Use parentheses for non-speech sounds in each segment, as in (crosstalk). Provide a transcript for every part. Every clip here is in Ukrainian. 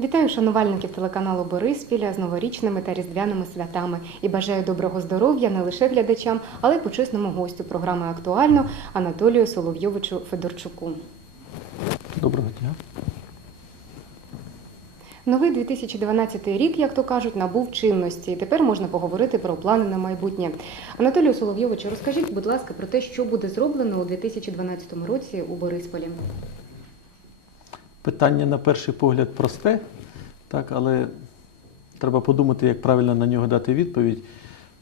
Вітаю шанувальників телеканалу Бориспіля з новорічними та різдвяними святами і бажаю доброго здоров'я не лише глядачам, але й почесному гостю програми Актуально Анатолію Соловйовичу Федорчуку. Доброго дня. Новий 2012 рік, як то кажуть, набув чинності. І тепер можна поговорити про плани на майбутнє. Анатолію Соловйовичу, розкажіть, будь ласка, про те, що буде зроблено у 2012 році у Борисполі. Питання на перший погляд просте, так, але треба подумати, як правильно на нього дати відповідь.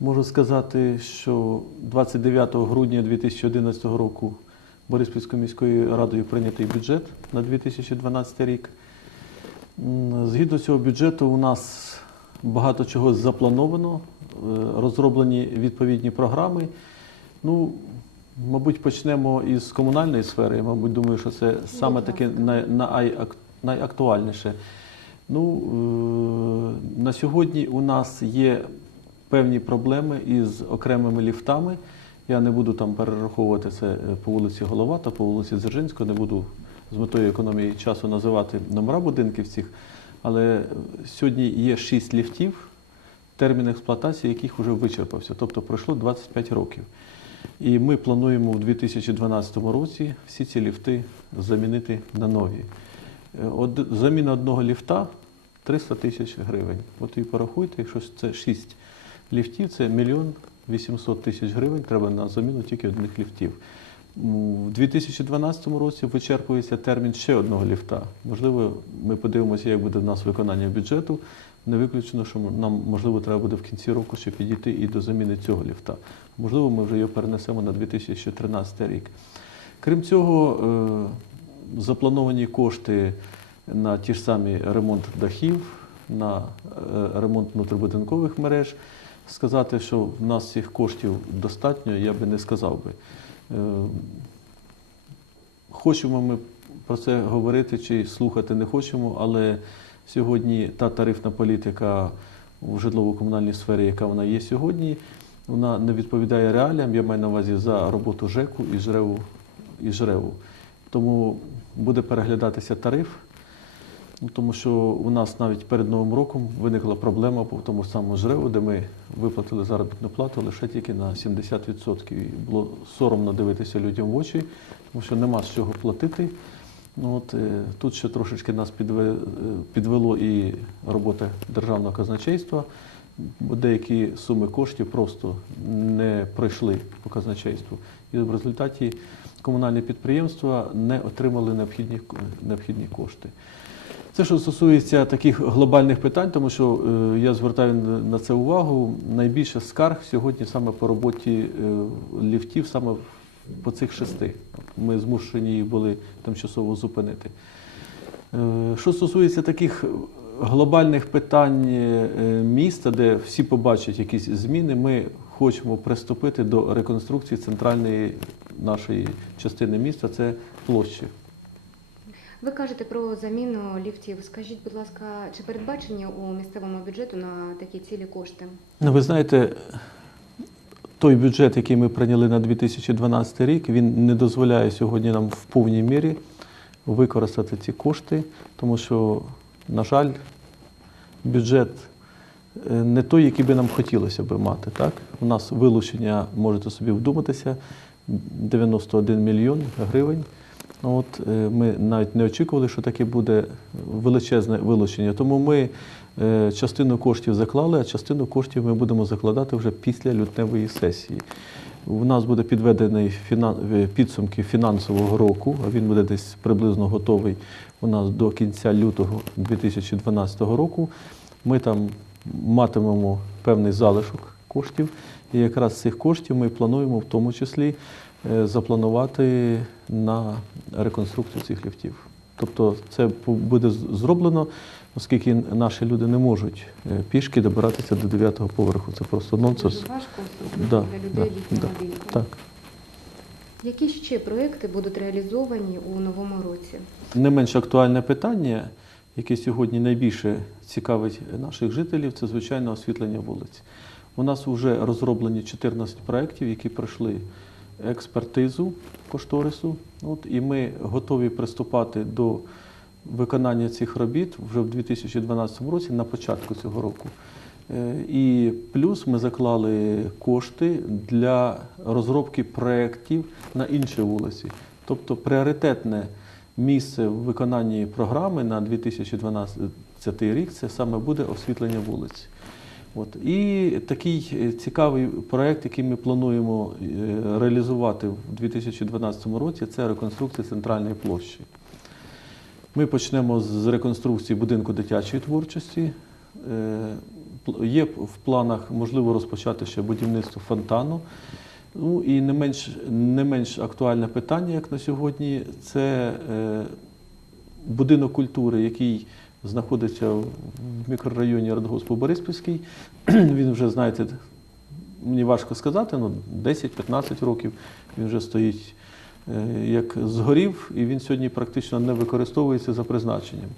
Можу сказати, що 29 грудня 2011 року Бориспільською міською радою прийнятий бюджет на 2012 рік. Згідно цього бюджету, у нас багато чого заплановано, е, розроблені відповідні програми. Ну, мабуть, почнемо із комунальної сфери. Я, мабуть, думаю, що це саме таке найактуальніше. Ну, е, на сьогодні у нас є певні проблеми із окремими ліфтами. Я не буду там перераховувати це е, по вулиці Голова та по вулиці Дзержинського, не буду з метою економії часу називати номера будинків цих. Але е, сьогодні є шість ліфтів, термін експлуатації яких вже вичерпався, тобто пройшло 25 років. І ми плануємо в 2012 році всі ці ліфти замінити на нові. Е, од- Заміна одного ліфта 300 тисяч гривень. От і порахуйте, якщо це 6 ліфтів, це мільйон 800 тисяч гривень треба на заміну тільки одних ліфтів. У 2012 році вичерпується термін ще одного ліфта. Можливо, ми подивимося, як буде в нас виконання бюджету. Не виключено, що нам можливо треба буде в кінці року ще підійти і до заміни цього ліфта. Можливо, ми вже його перенесемо на 2013 рік. Крім цього, е, заплановані кошти на ті ж самі ремонт дахів, на е, ремонт внутрибудинкових мереж. Сказати, що в нас цих коштів достатньо, я би не сказав би. Е, Хочемо ми про це говорити чи слухати не хочемо, але сьогодні та тарифна політика у житлово-комунальній сфері, яка вона є сьогодні, вона не відповідає реаліям. Я маю на увазі за роботу ЖЕКу і ЖРЕВу. І ЖРЕВу. Тому буде переглядатися тариф, ну, тому що у нас навіть перед Новим роком виникла проблема по тому самому ЖРЕВу, де ми виплатили заробітну плату лише тільки на 70%. І було соромно дивитися людям в очі, тому що нема з чого платити. Ну, от, е, тут ще трошечки нас е, підвело і робота державного казначейства, бо деякі суми коштів просто не пройшли по казначейству. І в результаті комунальні підприємства не отримали необхідні, необхідні кошти. Це що стосується таких глобальних питань, тому що е, я звертаю на- це увагу. Найбільше скарг сьогодні саме по роботі е, ліфтів, саме по цих шести. Ми змушені їх були тимчасово зупинити. Е, Що стосується таких глобальних питань е, міста, де всі побачать якісь зміни, ми хочемо приступити до реконструкції центральної нашої частини міста це площі. Ви кажете про заміну ліфтів. Скажіть, будь ласка, чи передбачені у місцевому бюджету на такі цілі кошти? Ну, ви знаєте, той бюджет, який ми прийняли на 2012 рік, він не дозволяє сьогодні нам в повній мірі використати ці кошти, тому що, на жаль, бюджет е, не той, який би нам хотілося би мати. Так? У нас вилучення, можете собі вдуматися, 91 мільйон гривень. Ну, От, е, ми навіть не очікували, що таке буде величезне вилучення. Тому ми е, частину коштів заклали, а частину коштів ми будемо закладати вже після лютневої сесії. У нас буде підведений е, підсумки фінансового року, а він буде десь приблизно готовий у нас до кінця лютого 2012 року. Ми там матимемо певний залишок коштів, і якраз цих коштів ми плануємо в тому числі запланувати на реконструкцію цих ліфтів. Тобто це буде зроблено, оскільки наші люди не можуть е, пішки добиратися до 9-го поверху. Це просто нонсенс. Дуже важко Да, для людей да, да, мобільності. Так. Які ще проекти будуть реалізовані у новому році? Не менш актуальне питання, яке сьогодні найбільше цікавить наших жителів, це звичайно освітлення вулиць. У нас вже розроблені 14 проєктів, які пройшли експертизу кошторису. От, і ми готові приступати до виконання цих робіт вже в 2012 році, на початку цього року. Е, І плюс ми заклали кошти для розробки проєктів на інші вулиці. Тобто пріоритетне місце в виконанні програми на 2012 рік це саме буде освітлення вулиць. От. І такий е, цікавий проєкт, який ми плануємо е, реалізувати в 2012 році, це реконструкція центральної площі. Ми почнемо з реконструкції будинку дитячої творчості. Е, Є в планах, можливо, розпочати ще будівництво фонтану. Ну і не менш, не менш актуальне питання, як на сьогодні, це будинок культури, який знаходиться в мікрорайоні Радгоспу Бориспільський. (clears throat) Він вже, знаєте, мені важко сказати, ну 10-15 років він вже стоїть е, як згорів, і він сьогодні практично не використовується за призначенням.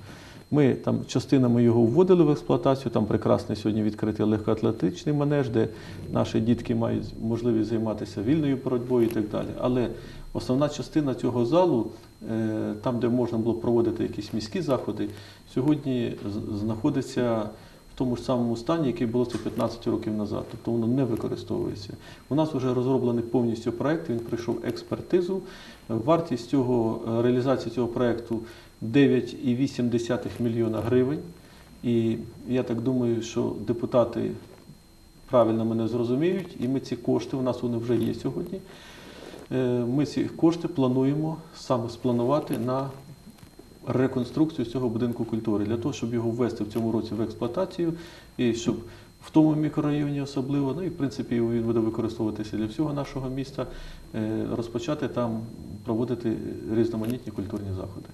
Ми там частинами його вводили в експлуатацію. Там прекрасний сьогодні відкритий легкоатлетичний манеж, де наші дітки мають можливість займатися вільною боротьбою і так далі. Але основна частина цього залу, е, там, де можна було проводити якісь міські заходи, сьогодні знаходиться в тому ж самому стані, який було це 15 років назад. Тобто воно не використовується. У нас вже розроблений повністю проект, він пройшов експертизу. Вартість цього е, реалізації цього проекту 9,8 мільйона гривень. І я так думаю, що депутати правильно мене зрозуміють, і ми ці кошти, у нас вони вже є сьогодні. Е, Ми ці кошти плануємо саме спланувати на реконструкцію цього будинку культури для того, щоб його ввести в цьому році в експлуатацію і щоб в тому мікрорайоні особливо, ну і в принципі він буде використовуватися для всього нашого міста, е, розпочати там проводити різноманітні культурні заходи.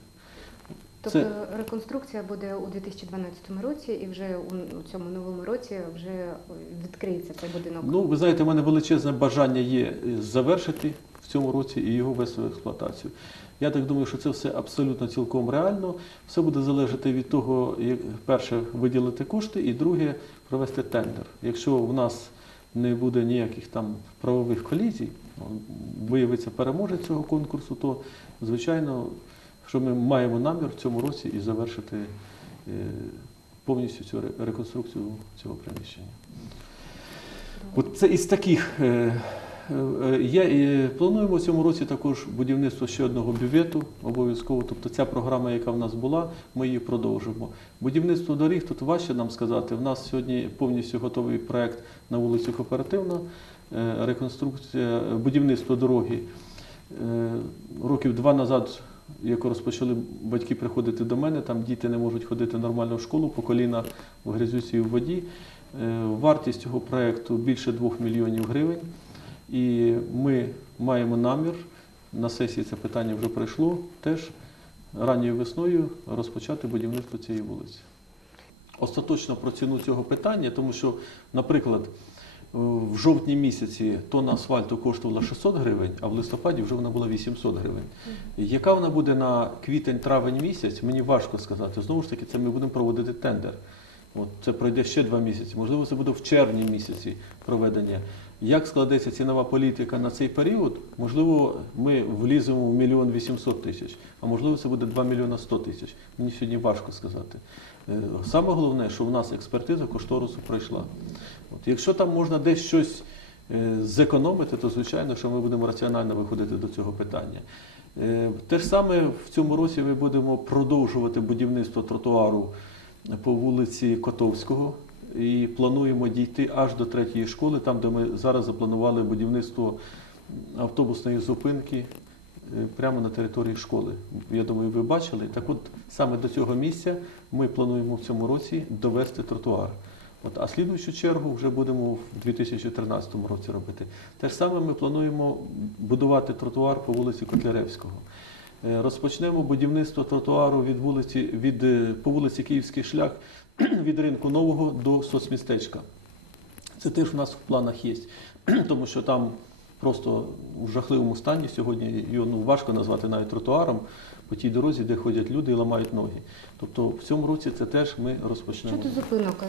Тобто Це- реконструкція буде у 2012 році, і вже у цьому новому році вже відкриється цей будинок. Ну, ви знаєте, у мене величезне бажання є завершити в цьому році і його ввести в експлуатацію. Я так думаю, що це все абсолютно цілком реально. Все буде залежати від того, як перше виділити кошти, і друге провести тендер. Якщо в нас не буде ніяких там правових колізій, виявиться переможець цього конкурсу, то звичайно, що ми маємо намір в цьому році і завершити е, повністю цю реконструкцію цього приміщення. От це із таких. Е, е, е, плануємо в цьому році також будівництво ще одного бювету обов'язково. Тобто ця програма, яка в нас була, ми її продовжимо. Будівництво доріг тут важче нам сказати. В нас сьогодні повністю готовий проект на вулицю Кооперативна, е, реконструкція, будівництво дороги. Років два назад, як розпочали батьки приходити до мене, там діти не можуть ходити нормально в школу, по коліна в грязюці і в воді. Вартість цього проєкту більше 2 мільйонів гривень. І ми маємо намір, на сесії це питання вже пройшло, теж ранньою весною розпочати будівництво цієї вулиці. Остаточно про ціну цього питання, тому що, наприклад, в жовтні місяці тонна асфальту коштувала 600 гривень, а в листопаді вже вона була 800 гривень. Яка вона буде на квітень-травень місяць, мені важко сказати. Знову ж таки, це ми будемо проводити тендер. От це пройде ще два місяці. Можливо, це буде в червні місяці проведення. Як складеться цінова політика на цей період? Можливо, ми вліземо в мільйон 800 тисяч, а можливо, це буде 2 мільйона 100 тисяч. Мені сьогодні важко сказати. Е, Саме головне, що в нас експертиза кошторису пройшла. От, якщо там можна десь щось е, зекономити, то звичайно, що ми будемо раціонально виходити до цього питання. Е, Те ж саме в цьому році ми будемо продовжувати будівництво тротуару по вулиці Котовського і плануємо дійти аж до третьої школи, там, де ми зараз запланували будівництво автобусної зупинки е, прямо на території школи. Я думаю, ви бачили. Так от саме до цього місця ми плануємо в цьому році довести тротуар. От, а слідуючу чергу вже будемо в 2013 році робити. Те ж саме ми плануємо будувати тротуар по вулиці Котляревського. Е, Розпочнемо будівництво тротуару від вулиці, від, е, по вулиці Київський шлях (clears throat) від ринку нового до соцмістечка. Це теж у нас в планах є, (clears throat) тому що там просто в жахливому стані сьогодні його ну, важко назвати навіть тротуаром по тій дорозі, де ходять люди і ламають ноги. Тобто в цьому році це теж ми розпочнемо. Щодо зупинок,